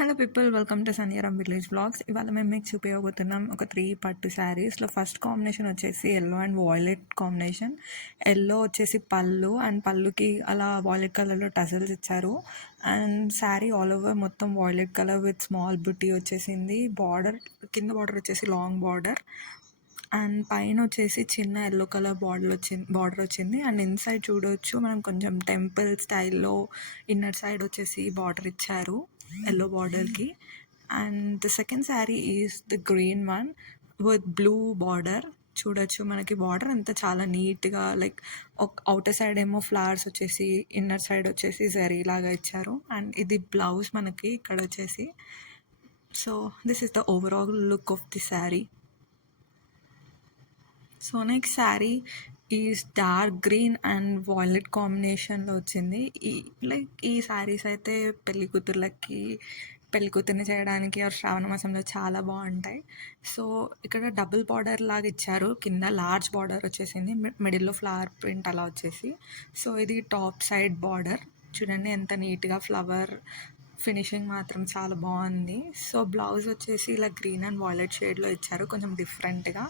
Hello people welcome to Sanyaram village blogs ఇవాళ మేము మీకు చూపించబోతున్నాం ఒక త్రీ పట్టు శారీస్లో ఫస్ట్ కాంబినేషన్ వచ్చేసి yellow and violet combination yellow వచ్చేసి పళ్ళు అండ్ పళ్ళుకి అలా వాయిలెట్ కలర్లో టజల్స్ ఇచ్చారు. అండ్ శారీ ఆల్ ఓవర్ మొత్తం వాయిలెట్ కలర్ విత్ స్మాల్ బుట్టి వచ్చేసింది. బార్డర్ కింద బార్డర్ వచ్చేసి లాంగ్ బార్డర్ అండ్ పైన వచ్చేసి చిన్న ఎల్లో కలర్ బార్డర్ వచ్చింది బార్డర్ వచ్చింది. అండ్ ఇన్సైడ్ చూడవచ్చు మనం కొంచెం టెంపుల్ స్టైల్లో ఇన్నర్ సైడ్ వచ్చేసి బార్డర్ ఇచ్చారు. ఎల్లో బార్డర్కి and the second sari is the green one with blue border చూడొచ్చు మనకి బార్డర్ అంతా చాలా నీట్గా లైక్ ఒక అవుటర్ సైడ్ ఏమో ఫ్లవర్స్ వచ్చేసి ఇన్నర్ సైడ్ వచ్చేసి జరీ లాగా ఇచ్చారు. అండ్ ఇది బ్లౌజ్ మనకి ఇక్కడ వచ్చేసి. So this is the overall look of the sari so next sari ఈ డార్క్ గ్రీన్ అండ్ వాయిలెట్ కాంబినేషన్లో వచ్చింది. ఈ లైక్ ఈ శారీస్ అయితే పెళ్ళి కూతుర్లకి పెళ్ళి కూతుర్ని చేయడానికి ఆ శ్రావణ మాసంలో చాలా బాగుంటాయి. సో ఇక్కడ డబుల్ బార్డర్ లాగా ఇచ్చారు. కింద లార్జ్ బార్డర్ వచ్చేసింది. మిడిల్లో ఫ్లవర్ ప్రింట్ అలా వచ్చేసి. సో ఇది టాప్ సైడ్ బార్డర్. చూడండి ఎంత నీట్గా ఫ్లవర్ ఫినిషింగ్ మాత్రం చాలా బాగుంది. సో బ్లౌజ్ వచ్చేసి ఇలా గ్రీన్ అండ్ వాయిలెట్ షేడ్లో ఇచ్చారు. కొంచెం డిఫరెంట్గా.